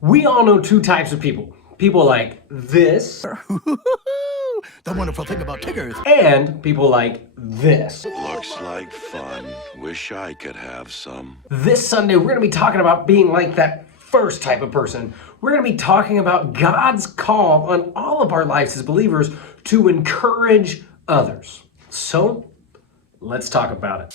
We all know two types of people. People like this. The wonderful thing about Tiggers. And people like this. Looks like fun. Wish I could have some. This Sunday, we're going to be talking about being like that first type of person. We're going to be talking about God's call on all of our lives as believers to encourage others. So, let's talk about it.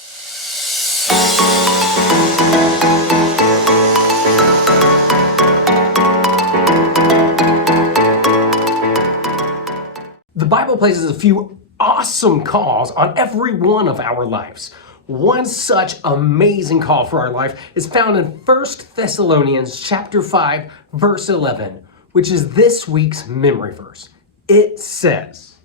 The Bible places a few awesome calls on every one of our lives. One such amazing call for our life is found in 1 Thessalonians chapter 5, verse 11, which is this week's memory verse. It says,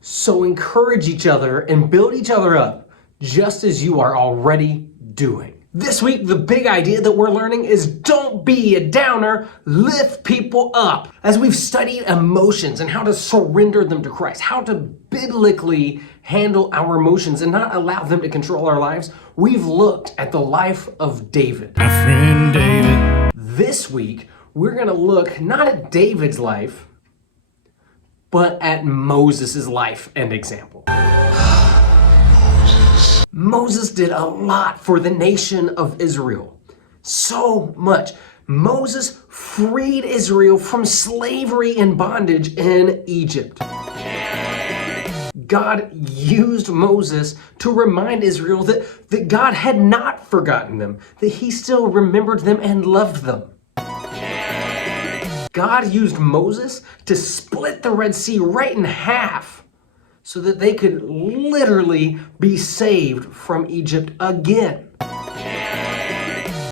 "So encourage each other and build each other up, just as you are already doing." This week, the big idea that we're learning is don't be a downer, lift people up. As we've studied emotions and how to surrender them to Christ, how to biblically handle our emotions and not allow them to control our lives, we've looked at the life of David. My friend David. This week, we're going to look not at David's life, but at Moses' life and example. Moses did a lot for the nation of Israel. So much. Moses freed Israel from slavery and bondage in Egypt. God used Moses to remind Israel that God had not forgotten them, that he still remembered them and loved them. God used Moses to split the Red Sea right in half, so that they could literally be saved from Egypt again.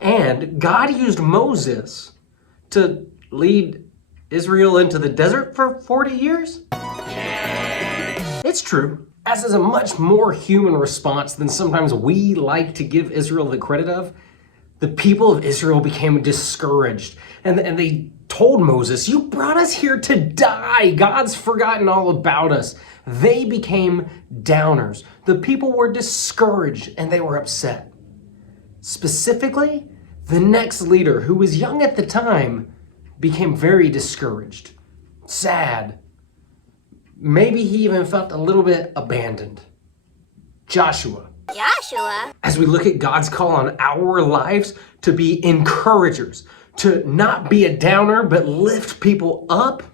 And God used Moses to lead Israel into the desert for 40 years? It's true. As is a much more human response than sometimes we like to give Israel the credit of, the people of Israel became discouraged. And they told Moses, "You brought us here to die. God's forgotten all about us." They became downers. The people were discouraged and they were upset. Specifically, the next leader, who was young at the time, became very discouraged, sad. Maybe he even felt a little bit abandoned. Joshua. As we look at God's call on our lives to be encouragers, to not be a downer, but lift people up,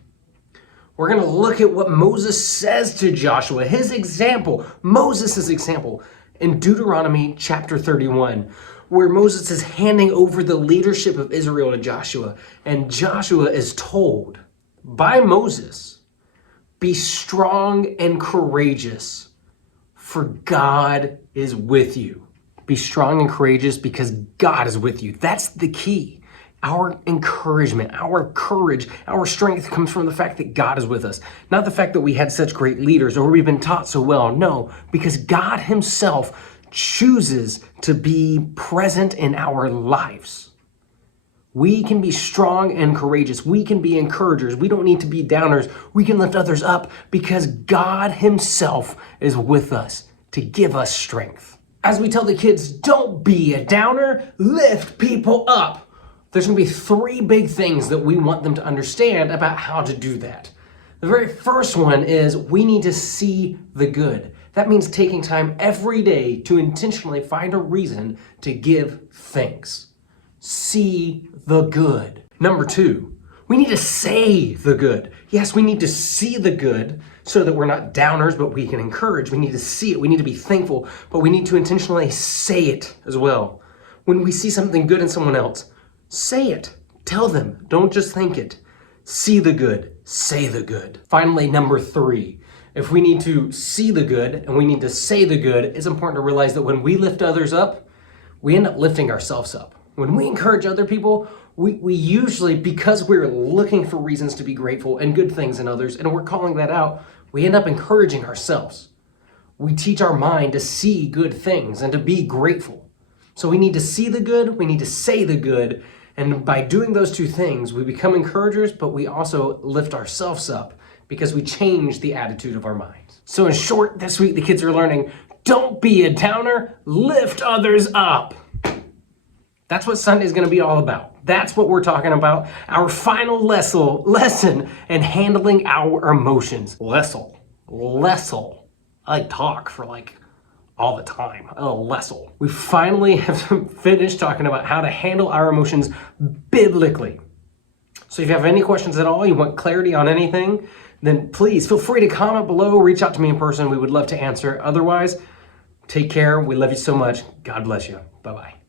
we're going to look at what Moses says to Joshua, his example, Moses' example, in Deuteronomy chapter 31, where Moses is handing over the leadership of Israel to Joshua, and Joshua is told by Moses, "Be strong and courageous, for God is with you." Be strong and courageous because God is with you. That's the key. Our encouragement, our courage, our strength comes from the fact that God is with us. Not the fact that we had such great leaders or we've been taught so well. No, because God himself chooses to be present in our lives. We can be strong and courageous. We can be encouragers. We don't need to be downers. We can lift others up because God himself is with us to give us strength. As we tell the kids, don't be a downer, lift people up. There's going to be three big things that we want them to understand about how to do that. The very first one is we need to see the good. That means taking time every day to intentionally find a reason to give thanks. See the good. Number two, we need to say the good. Yes, we need to see the good so that we're not downers, but we can encourage. We need to see it. We need to be thankful, but we need to intentionally say it as well. When we see something good in someone else, say it. Tell them. Don't just think it. See the good. Say the good. Finally, number three, if we need to see the good and we need to say the good, it's important to realize that when we lift others up, we end up lifting ourselves up. When we encourage other people, we usually, because we're looking for reasons to be grateful and good things in others, and we're calling that out, we end up encouraging ourselves. We teach our mind to see good things and to be grateful. So we need to see the good, we need to say the good, and by doing those two things, we become encouragers, but we also lift ourselves up because we change the attitude of our minds. So in short, this week the kids are learning, don't be a downer, lift others up. That's what Sunday is going to be all about. That's what we're talking about. Our final lesson in handling our emotions. Lesson. I talk for like all the time. Lesson. We finally have finished talking about how to handle our emotions biblically. So if you have any questions at all, you want clarity on anything, then please feel free to comment below, reach out to me in person. We would love to answer. Otherwise, take care. We love you so much. God bless you. Bye-bye.